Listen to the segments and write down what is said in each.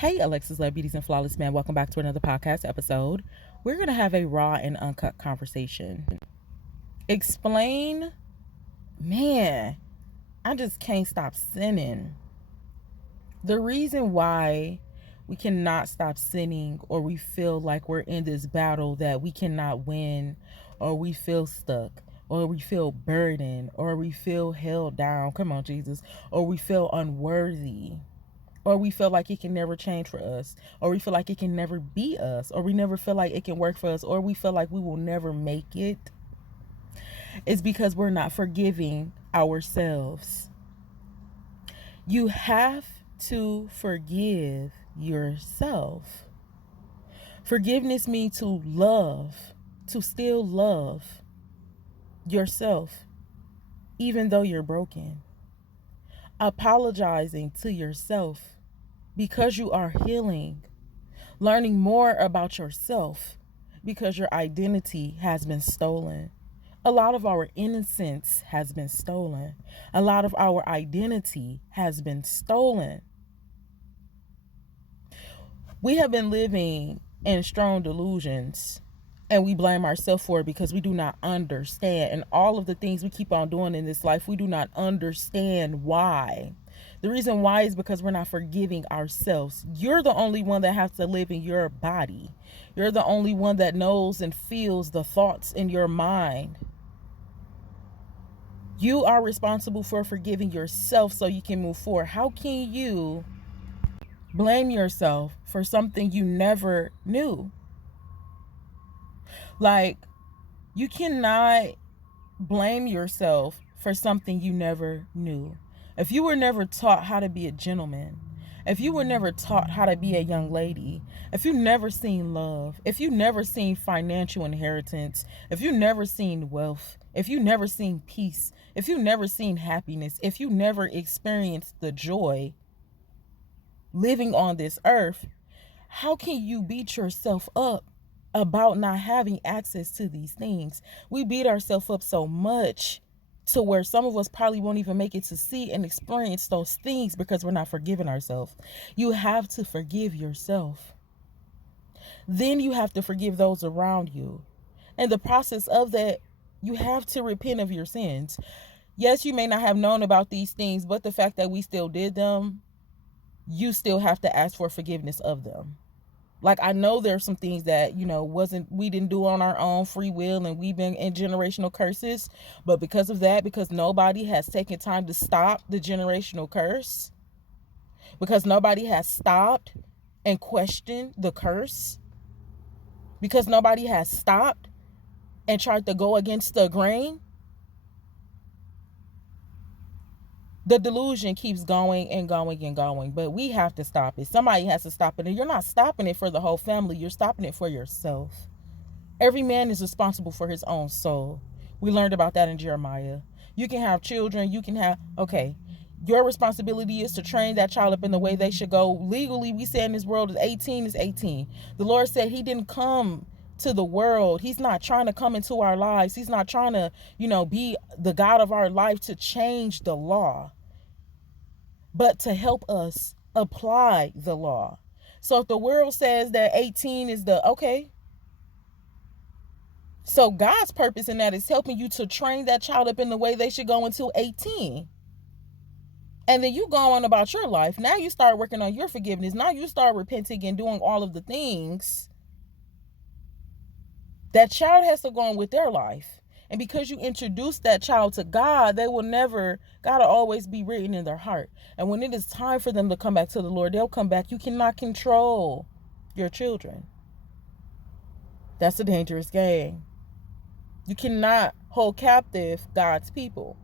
Hey, Alexus, Love Beauties and Flawless Man. Welcome back to another podcast episode. We're going to have a raw and uncut conversation. Explain, man, I just can't stop sinning. The reason why we cannot stop sinning, or we feel like we're in this battle that we cannot win, or we feel stuck, or we feel burdened, or we feel held down, come on, Jesus, or we feel unworthy, or we feel like it can never change for us, or we feel like it can never be us, or we never feel like it can work for us, or we feel like we will never make it, is because we're not forgiving ourselves. You have to forgive yourself. Forgiveness means to still love yourself, even though you're broken. Apologizing to yourself because you are healing, learning more about yourself because your identity has been stolen. A lot of our innocence has been stolen. A lot of our identity has been stolen. We have been living in strong delusions, and we blame ourselves for it because we do not understand. And all of the things we keep on doing in this life, we do not understand why. The reason why is because we're not forgiving ourselves. You're the only one that has to live in your body. You're the only one that knows and feels the thoughts in your mind. You are responsible for forgiving yourself so you can move forward. How can you blame yourself for something you never knew? Like, you cannot blame yourself for something you never knew. If you were never taught how to be a gentleman, if you were never taught how to be a young lady, if you never seen love, if you never seen financial inheritance, if you never seen wealth, if you never seen peace, if you never seen happiness, if you never experienced the joy living on this earth, how can you beat yourself up about not having access to these things? We beat ourselves up so much to where some of us probably won't even make it to see and experience those things because we're not forgiving ourselves. You have to forgive yourself. Then you have to forgive those around you. And the process of that, you have to repent of your sins. Yes, you may not have known about these things, but the fact that we still did them, you still have to ask for forgiveness of them. Like, I know there's some things that, we didn't do on our own free will, and we've been in generational curses. But because of that, because nobody has taken time to stop the generational curse, because nobody has stopped and questioned the curse, because nobody has stopped and tried to go against the grain, the delusion keeps going and going and going. But we have to stop it. Somebody has to stop it. And you're not stopping it for the whole family. You're stopping it for yourself. Every man is responsible for his own soul. We learned about that in Jeremiah. You can have children. Your responsibility is to train that child up in the way they should go. Legally, we say in this world is 18 is 18. The Lord said he didn't come to the world. He's not trying to come into our lives. He's not trying to, be the God of our life to change the law, but to help us apply the law. So if the world says that 18 is so God's purpose in that is helping you to train that child up in the way they should go until 18. And then you go on about your life. Now you start working on your forgiveness. Now you start repenting and doing all of the things that child has to go on with their life. And because you introduce that child to God, God will always be written in their heart. And when it is time for them to come back to the Lord, they'll come back. You cannot control your children. That's a dangerous game. You cannot hold captive God's people.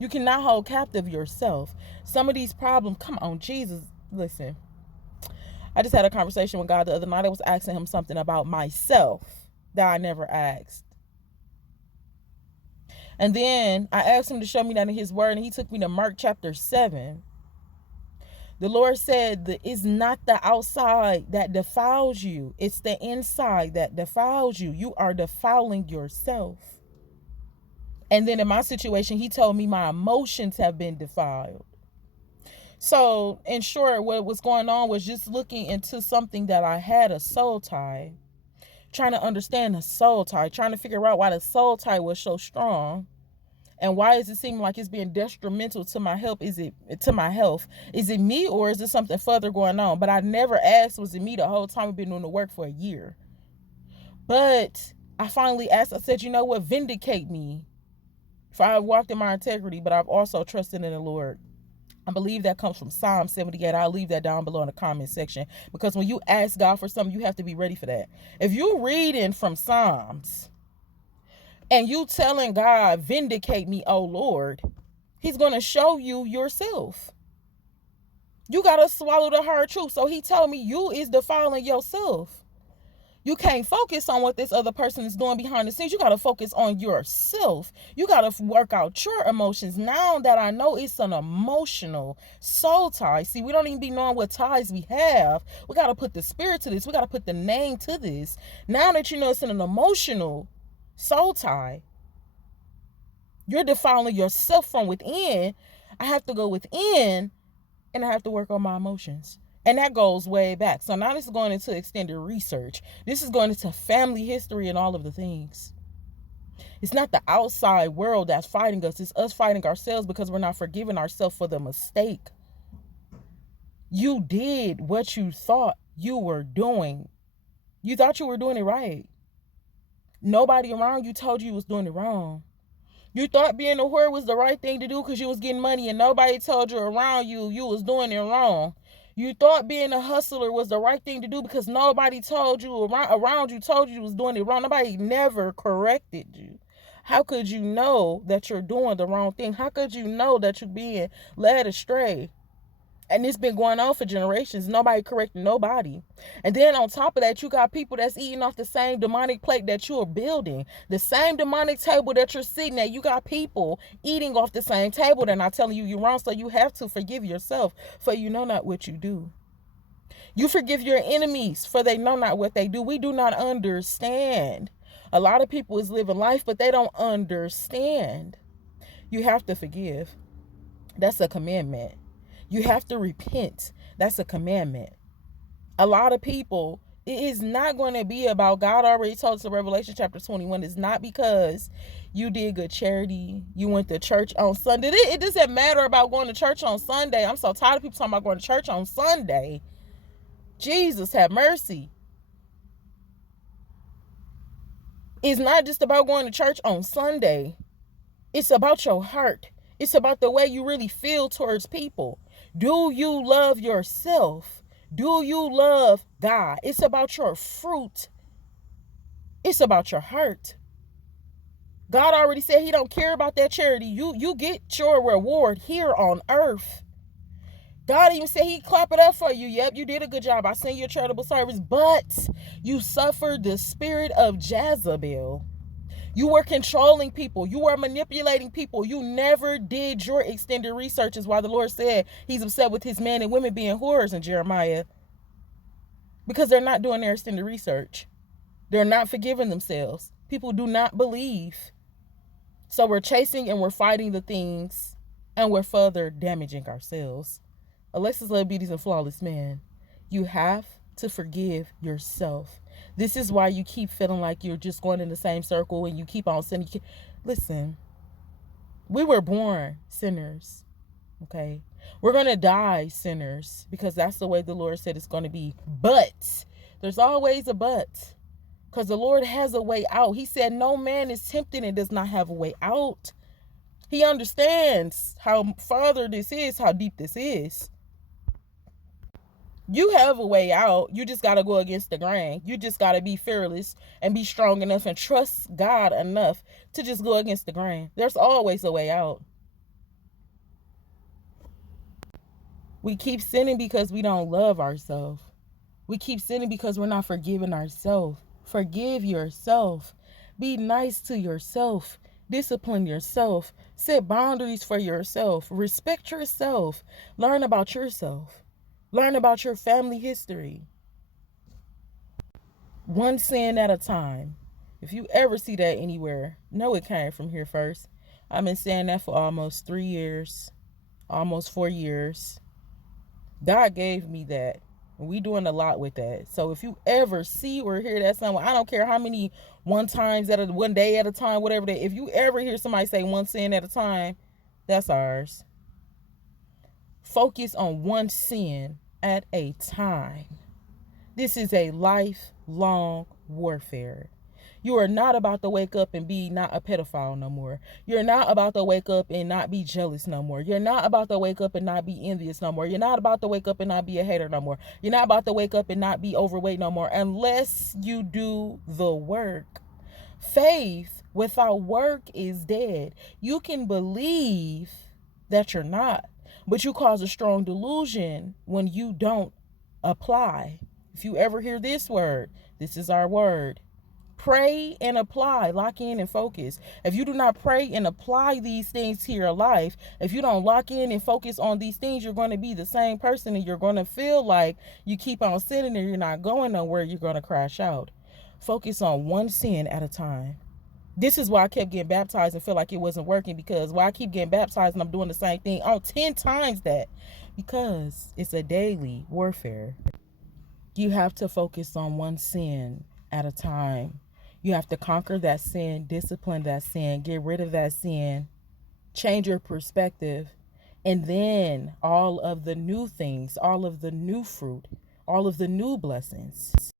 You cannot hold captive yourself. Some of these problems, come on, Jesus, listen. I just had a conversation with God the other night. I was asking him something about myself that I never asked. And then I asked him to show me that in his word, and he took me to Mark chapter 7. The Lord said it's not the outside that defiles you. It's the inside that defiles you. You are defiling yourself. And then in my situation, he told me my emotions have been defiled. So, in short, what was going on was just looking into something that I had a soul tie, trying to understand the soul tie, trying to figure out why the soul tie was so strong. And why does it seem like it's being detrimental to my health? Is it to my health? Is it me, or is there something further going on? But I never asked, was it me the whole time? I've been doing the work for a year. But I finally asked, I said, you know what? Vindicate me. For I have walked in my integrity, but I've also trusted in the Lord. I believe that comes from Psalm 78. I'll leave that down below in the comment section. Because when you ask God for something, you have to be ready for that. If you're reading from Psalms and you telling God, vindicate me, oh Lord, He's going to show you yourself. You got to swallow the hard truth. So He told me, you is defiling yourself. You can't focus on what this other person is doing behind the scenes. You got to focus on yourself. You got to work out your emotions. Now that I know it's an emotional soul tie. See, we don't even be knowing what ties we have. We got to put the spirit to this. We got to put the name to this. Now that you know it's an emotional soul tie, you're defiling yourself from within. I have to go within and I have to work on my emotions. And that goes way back. So now this is going into extended research. This is going into family history and all of the things. It's not the outside world that's fighting us. It's us fighting ourselves because we're not forgiving ourselves for the mistake. You did what you thought you were doing. You thought you were doing it right. Nobody around you told you was doing it wrong. You thought being a whore was the right thing to do because you was getting money and nobody told you around you was doing it wrong. You thought being a hustler was the right thing to do because nobody told you around you told you was doing it wrong. Nobody never corrected you. How could you know that you're doing the wrong thing? How could you know that you're being led astray? And it's been going on for generations. Nobody correcting nobody. And then on top of that, you got people that's eating off the same demonic plate that you are building. The same demonic table that you're sitting at. You got people eating off the same table. They're not telling you you're wrong. So you have to forgive yourself, for you know not what you do. You forgive your enemies, for they know not what they do. We do not understand. A lot of people is living life, but they don't understand. You have to forgive. That's a commandment. You have to repent. That's a commandment. A lot of people, it is not going to be about, God already told us in Revelation chapter 21, it's not because you did good charity, you went to church on Sunday. It doesn't matter about going to church on Sunday. I'm so tired of people talking about going to church on Sunday. Jesus, have mercy. It's not just about going to church on Sunday. It's about your heart. It's about the way you really feel towards people. Do you love yourself? Do you love God? It's about your fruit. It's about your heart. God already said He don't care about that charity. You get your reward here on earth. God even said He clap it up for you. Yep, you did a good job. I sent you a charitable service, but you suffered the spirit of Jezebel. You were controlling people. You were manipulating people. You never did your extended research, is why the Lord said He's upset with His men and women being whores in Jeremiah. Because they're not doing their extended research. They're not forgiving themselves. People do not believe. So we're chasing and we're fighting the things and we're further damaging ourselves. Alexus, Love, Beauties, and Flawless Man. You have to forgive yourself. This is why you keep feeling like you're just going in the same circle and you keep on sinning. Listen, we were born sinners, okay? We're going to die sinners because that's the way the Lord said it's going to be. But there's always a but, because the Lord has a way out. He said no man is tempted and does not have a way out. He understands how farther this is, how deep this is. You have a way out. You just got to go against the grain. You just got to be fearless and be strong enough and trust God enough to just go against the grain. There's always a way out. We keep sinning because we don't love ourselves. We keep sinning because we're not forgiving ourselves. Forgive yourself. Be nice to yourself. Discipline yourself. Set boundaries for yourself. Respect yourself. Learn about yourself. Learn about your family history. One sin at a time. If you ever see that anywhere, know it came from here first. I've been saying that for almost 3 years, almost 4 years. God gave me that. We doing a lot with that. So if you ever see or hear that somewhere, I don't care how many one times at a one day at a time, whatever that. If you ever hear somebody say one sin at a time, that's ours. Focus on one sin at a time. This is a lifelong warfare. You are not about to wake up and be not a pedophile no more. You're not about to wake up and not be jealous no more. You're not about to wake up and not be envious no more. You're not about to wake up and not be a hater no more. You're not about to wake up and not be overweight no more unless you do the work. Faith without work is dead. You can believe that you're not, but you cause a strong delusion when you don't apply. If you ever hear this word, this is our word. Pray and apply, lock in and focus. If you do not pray and apply these things to your life, if you don't lock in and focus on these things, you're going to be the same person and you're going to feel like you keep on sitting there, you're not going nowhere, you're going to crash out. Focus on one sin at a time. This is why I kept getting baptized and feel like it wasn't working, because why I keep getting baptized and I'm doing the same thing on 10 times that, because it's a daily warfare. You have to focus on one sin at a time. You have to conquer that sin, discipline that sin, get rid of that sin, change your perspective, and then all of the new things, all of the new fruit, all of the new blessings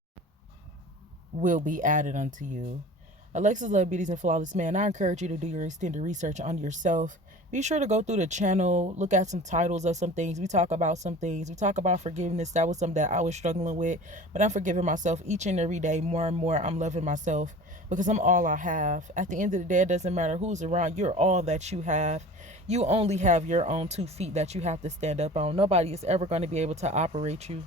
will be added unto you. Alexus Love Beauties and Flawless Man, I encourage you to do your extended research on yourself. Be sure to go through the channel, look at some titles of some things. We talk about some things. We talk about forgiveness. That was something that I was struggling with, but I'm forgiving myself each and every day more and more. I'm loving myself because I'm all I have. At the end of the day, it doesn't matter who's around. You're all that you have. You only have your own 2 feet that you have to stand up on. Nobody is ever going to be able to operate you.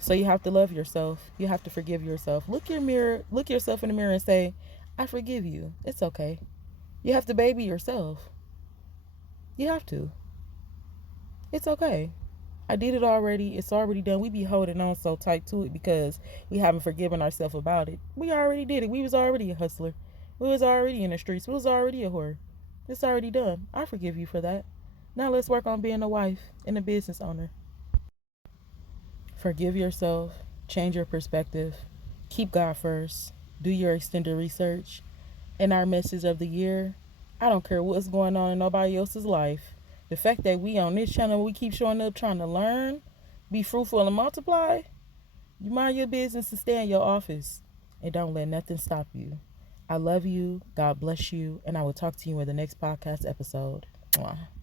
So you have to love yourself. You have to forgive yourself. Look yourself in the mirror and say, I forgive you. It's okay. You have to baby yourself. You have to. It's okay. I did it already. It's already done. We be holding on so tight to it because we haven't forgiven ourselves about it. We already did it. We was already a hustler. We was already in the streets. We was already a whore. It's already done. I forgive you for that. Now let's work on being a wife and a business owner. Forgive yourself, change your perspective, keep God first, do your extended research. And our message of the year, I don't care what's going on in nobody else's life. The fact that we on this channel, we keep showing up trying to learn, be fruitful and multiply. You mind your business and stay in your office and don't let nothing stop you. I love you. God bless you. And I will talk to you in the next podcast episode. Mwah.